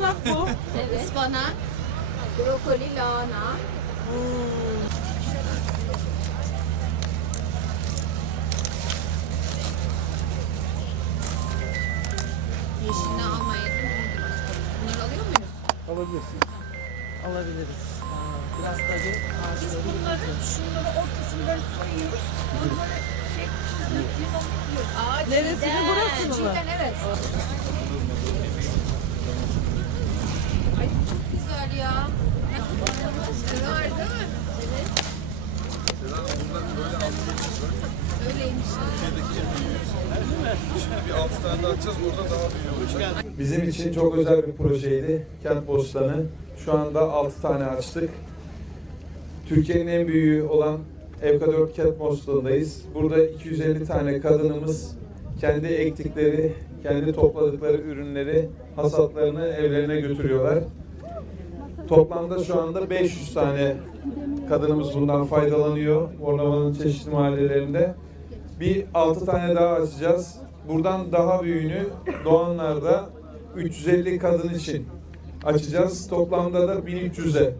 Ispanak bu. Evet. Ispanak. Brokoli, lahana. Yeşilini almaya Bunları alıyor muyuz? Alabilirsin. Alabiliriz. Aa, Biraz tabii Biz bunları şunları ortasından soyuyoruz. Bunları şey limon yiyoruz. Aa, Neresi? Burası mı? Çiğdem, evet. Ay çok güzel ya. Var değil mi? Evet. Bizim için çok özel bir projeydi. Kent Bostanı. Şu anda 6 tane açtık. Türkiye'nin en büyüğü olan Evka Kent Bostanı'ndayız. Burada 250 tane kadınımız kendi ektikleri, kendi topladıkları ürünleri, hasatlarını evlerine götürüyorlar. Toplamda şu anda 500 tane kadınımız bundan faydalanıyor Bornova'nın çeşitli mahallelerinde. Bir 6 tane daha açacağız. Buradan daha büyüğünü Doğanlar'da 350 kadın için açacağız. Toplamda da 1300'e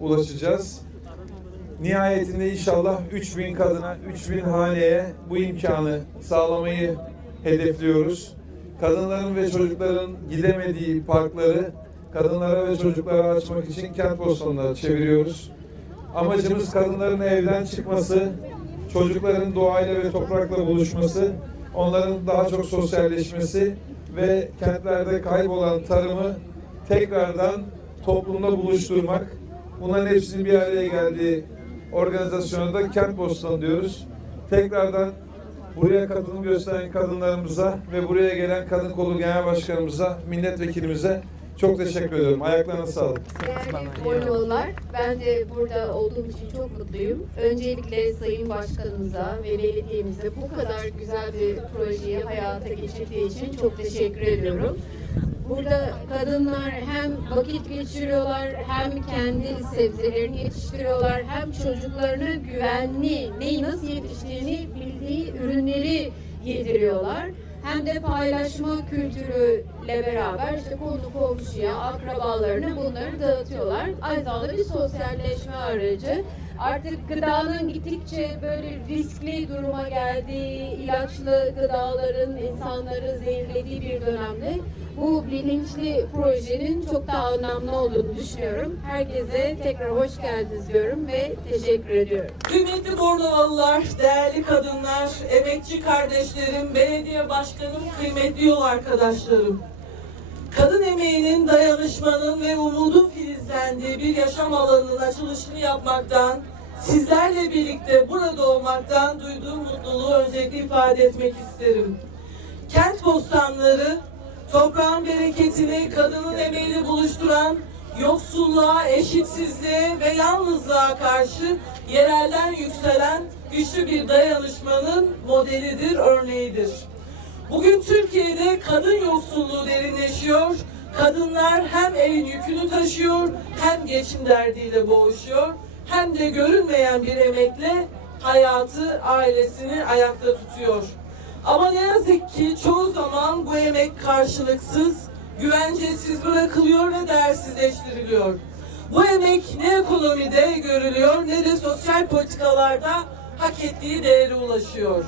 ulaşacağız. Nihayetinde inşallah 3000 kadına, 3000 haneye bu imkanı sağlamayı hedefliyoruz. Kadınların ve çocukların gidemediği parkları kadınlara ve çocuklara açmak için kent postanına çeviriyoruz. Amacımız kadınların evden çıkması, çocukların doğayla ve toprakla buluşması, onların daha çok sosyalleşmesi ve kentlerde kaybolan tarımı tekrardan toplumda buluşturmak. Bunların hepsinin bir araya geldiği organizasyona da Kent Bostan diyoruz. Tekrardan buraya katılım gösteren kadınlarımıza ve buraya gelen Kadın Kolu Genel Başkanımıza, milletvekilimize çok teşekkür ediyorum. Ayaklarına sağlık. Değerli Bornovalılar, ben de burada olduğum için çok mutluyum. Öncelikle Sayın Başkanımıza ve belediyemize bu kadar güzel bir projeyi hayata geçirdiği için çok teşekkür ediyorum. Burada kadınlar hem vakit geçiriyorlar, hem kendi sebzelerini yetiştiriyorlar, hem çocuklarına güvenli, neyi nasıl yetiştiğini bildiği ürünleri yediriyorlar. Hem de paylaşma kültürüyle beraber işte konu komşuya, akrabalarına bunları dağıtıyorlar. Aynı zamanda bir sosyalleşme aracı. Artık gıdanın gittikçe böyle riskli duruma geldiği, ilaçlı gıdaların insanları zehirlediği bir dönemde bu bilinçli projenin çok daha önemli olduğunu düşünüyorum. Herkese tekrar hoş geldiniz diyorum ve teşekkür ediyorum. Kıymetli Bornovalılar, değerli kadınlar, emekçi kardeşlerim, belediye başkanım, kıymetli yol arkadaşlarım. Kadın emeğinin, dayanışmanın ve umudun filizlendiği bir yaşam alanının açılışını yapmaktan, sizlerle birlikte burada olmaktan duyduğum mutluluğu öncelikle ifade etmek isterim. Kent bostanları, toprağın bereketini kadının emeğiyle buluşturan, yoksulluğa, eşitsizliğe ve yalnızlığa karşı yerelden yükselen güçlü bir dayanışmanın modelidir, örneğidir. Bugün Türkiye'de kadın yoksulluğu derinleşiyor. Kadınlar hem evin yükünü taşıyor, hem geçim derdiyle boğuşuyor, hem de görünmeyen bir emekle hayatı, ailesini ayakta tutuyor. Ama ne yazık ki çoğu zaman bu emek karşılıksız, güvencesiz bırakılıyor ve değersizleştiriliyor. Bu emek ne ekonomide görülüyor ne de sosyal politikalarda hak ettiği değere ulaşıyor.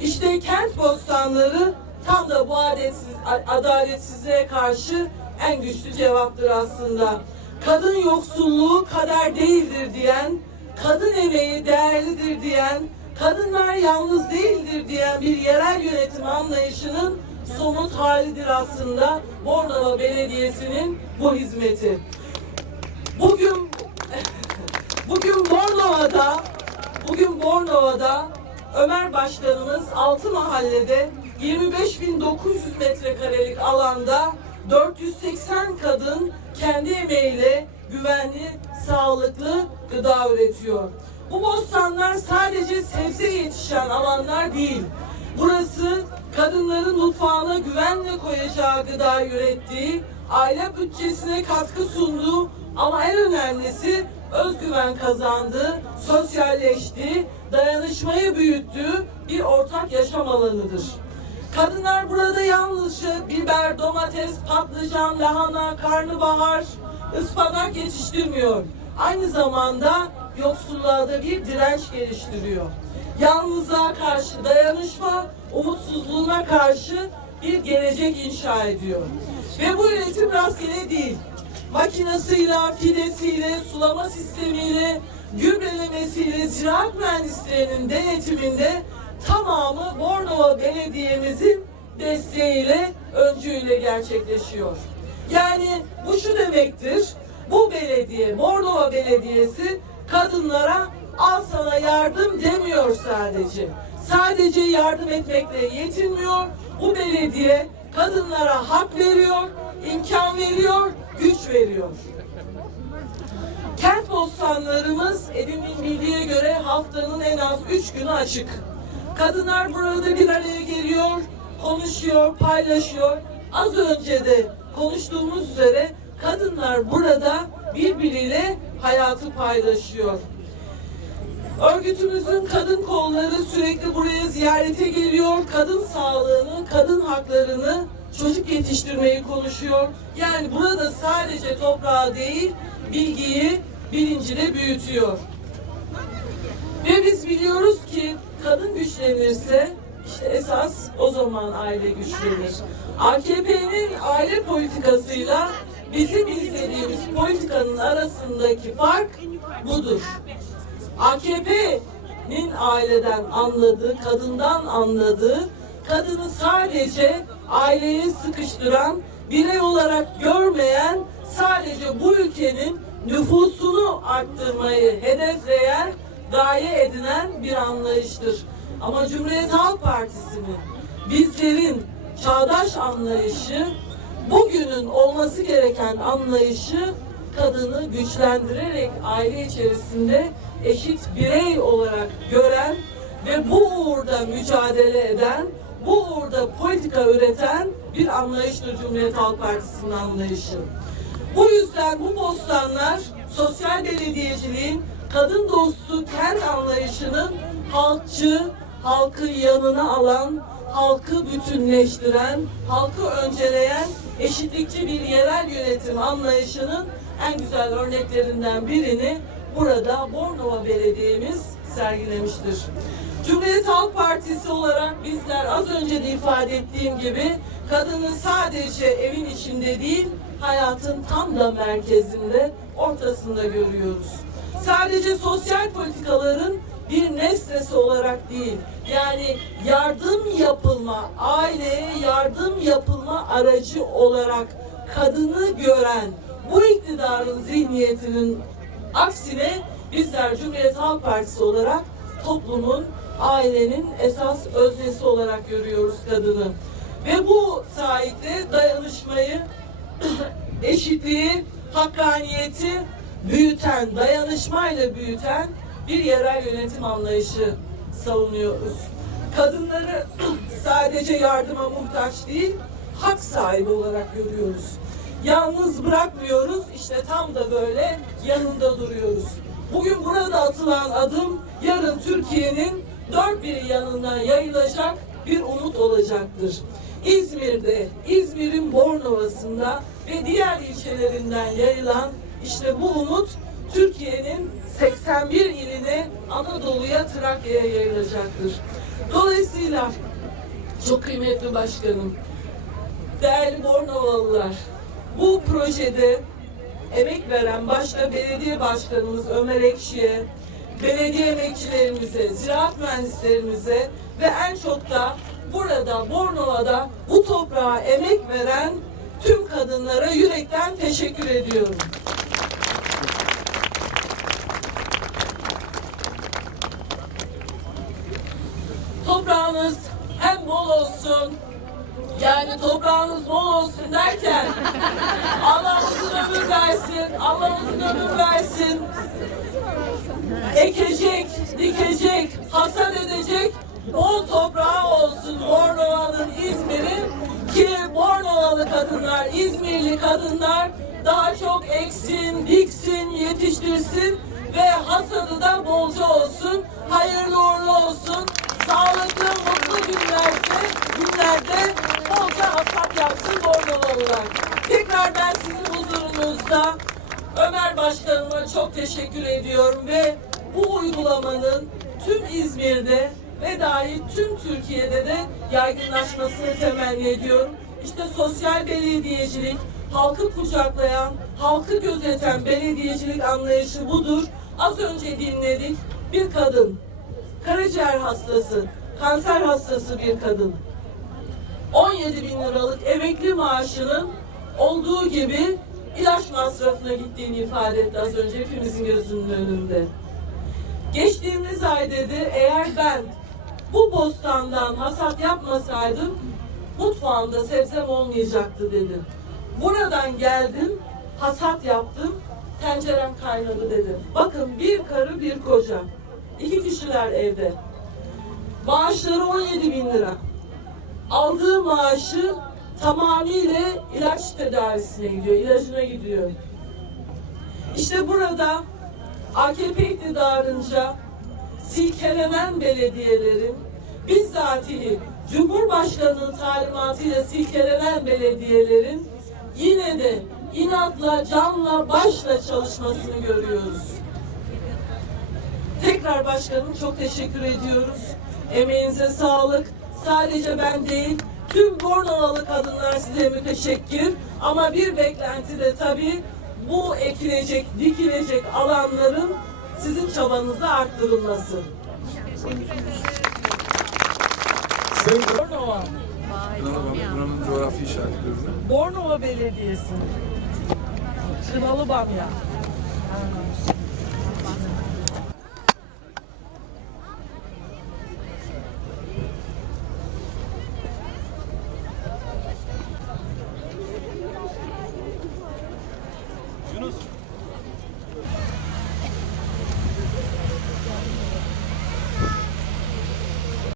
İşte kent bostanları tam da bu adetsiz, adaletsizliğe karşı en güçlü cevaptır aslında. Kadın yoksulluğu kader değildir diyen, kadın emeği değerlidir diyen, kadınlar yalnız değildir diyen bir yerel yönetim anlayışının somut halidir aslında Bornova Belediyesi'nin bu hizmeti. Bugün bugün Bornova'da bugün Bornova'da Ömer Başkanımız altı mahallede 25.900 metrekarelik alanda 480 kadın kendi emeğiyle güvenli, sağlıklı gıda üretiyor. Bu bostanlar sadece sebze yetişen alanlar değil. Burası kadınların mutfağına güvenle koyacağı gıda ürettiği, aile bütçesine katkı sunduğu ama en önemlisi özgüven kazandığı, sosyalleştiği, dayanışmayı büyüttüğü bir ortak yaşam alanıdır. Kadınlar burada yalnızca biber, domates, patlıcan, lahana, karnabahar, ıspanak yetiştirmiyor. Aynı zamanda yoksulluğa da bir direnç geliştiriyor. Yalnızlığa karşı dayanışma, umutsuzluğuna karşı bir gelecek inşa ediyor. Ve bu üretim rastgele değil. Makinasıyla, fidesiyle, sulama sistemiyle, gübrelemesiyle, ziraat mühendislerinin denetiminde tamamı Bornova Belediye'mizin desteğiyle, öncüyle gerçekleşiyor. Yani bu şu demektir, bu belediye, Bornova Belediyesi kadınlara al sana yardım demiyor sadece. Sadece yardım etmekle yetinmiyor. Bu belediye kadınlara hak veriyor, imkan veriyor, güç veriyor. Kent bostanlarımız evimin bildiğine göre haftanın en az üç günü açık. Kadınlar burada bir araya geliyor, konuşuyor, paylaşıyor. Az önce de konuştuğumuz üzere kadınlar burada birbiriyle hayatı paylaşıyor. Örgütümüzün kadın kolları sürekli buraya ziyarete geliyor. Kadın sağlığını, kadın haklarını, çocuk yetiştirmeyi konuşuyor. Yani burada sadece toprağı değil, bilgiyi, bilinci de büyütüyor. Ve biz biliyoruz ki güçlenirse işte esas o zaman aile güçlenir. AKP'nin aile politikasıyla bizim izlediğimiz politikanın arasındaki fark budur. AKP'nin aileden anladığı, kadından anladığı, kadını sadece aileye sıkıştıran, birey olarak görmeyen, sadece bu ülkenin nüfusunu arttırmayı hedefleyen, gaye edinen bir anlayıştır. Ama Cumhuriyet Halk Partisi'nin, bizlerin çağdaş anlayışı, bugünün olması gereken anlayışı kadını güçlendirerek aile içerisinde eşit birey olarak gören ve bu uğurda mücadele eden, bu uğurda politika üreten bir anlayıştır Cumhuriyet Halk Partisi'nin anlayışı. Bu yüzden bu bostanlar sosyal belediyeciliğin kadın dostu kent anlayışının halkçı, halkı yanına alan, halkı bütünleştiren, halkı önceleyen eşitlikçi bir yerel yönetim anlayışının en güzel örneklerinden birini burada Bornova Belediye'miz sergilemiştir. Cumhuriyet Halk Partisi olarak bizler az önce de ifade ettiğim gibi kadını sadece evin içinde değil, hayatın tam da merkezinde, ortasında görüyoruz. Sadece sosyal politikaların bir nesnesi olarak değil, yani yardım yapılma, aileye yardım yapılma aracı olarak kadını gören bu iktidarın zihniyetinin aksine bizler Cumhuriyet Halk Partisi olarak toplumun, ailenin esas öznesi olarak görüyoruz kadını. Ve bu sayede dayanışmayı, eşitliği, hakkaniyeti büyüten, dayanışmayla büyüten bir yerel yönetim anlayışı savunuyoruz. Kadınları sadece yardıma muhtaç değil, hak sahibi olarak görüyoruz. Yalnız bırakmıyoruz, işte tam da böyle yanında duruyoruz. Bugün burada atılan adım, yarın Türkiye'nin dört bir yanına yayılacak bir umut olacaktır. İzmir'de, İzmir'in Bornova'sında ve diğer ilçelerinden yayılan işte bu umut Türkiye'nin 81 iline, Anadolu'ya, Trakya'ya yayılacaktır. Dolayısıyla çok kıymetli başkanım, değerli Bornovalılar, bu projede emek veren başta belediye başkanımız Ömer Ekşi'ye, belediye emekçilerimize, ziraat mühendislerimize ve en çok da burada Bornova'da bu toprağa emek veren tüm kadınlara yürekten teşekkür ediyorum. Toprağınız hem bol olsun, yani toprağınız bol olsun derken Allah uzun ömür versin, Allah uzun ömür versin. Ekecek, dikecek, hasat edecek bol toprağı olsun Bornova'nın, İzmir'in ki Bornovalı kadınlar, İzmirli kadınlar daha çok eksin, diksin, yetiştirsin ve hasadı da bolca teşekkür ediyorum ve bu uygulamanın tüm İzmir'de ve dahil tüm Türkiye'de de yaygınlaşmasını temenni ediyorum. İşte sosyal belediyecilik, halkı kucaklayan, halkı gözeten belediyecilik anlayışı budur. Az önce dinledik bir kadın, karaciğer hastası, kanser hastası bir kadın. 17 bin liralık emekli maaşının olduğu gibi ilaç masrafına gittiğini ifade etti az önce hepimizin gözünün önünde. Geçtiğimiz ay dedi eğer ben bu bostandan hasat yapmasaydım mutfağımda sebzem olmayacaktı dedi. Buradan geldim, hasat yaptım, tencerem kaynadı dedi. Bakın bir karı bir koca, iki kişiler evde. Maaşları 17 bin lira aldığı maaşı tamamıyla ilaç tedavisine gidiyor, ilacına gidiyor. İşte burada AKP iktidarınca silkelenen belediyelerin bizzatihi Cumhurbaşkanı'nın talimatıyla silkelenen belediyelerin yine de inatla, canla, başla çalışmasını görüyoruz. Tekrar başkanım çok teşekkür ediyoruz. Emeğinize sağlık. Sadece ben değil, tüm Bornovalı kadınlar size müteşekkir. Ama bir beklenti de tabii bu ekilecek, dikilecek alanların sizin çabanızda arttırılması. Bornova, Buranın coğrafi işaretleri. Bornova Belediyesi. Kınalı Bamya.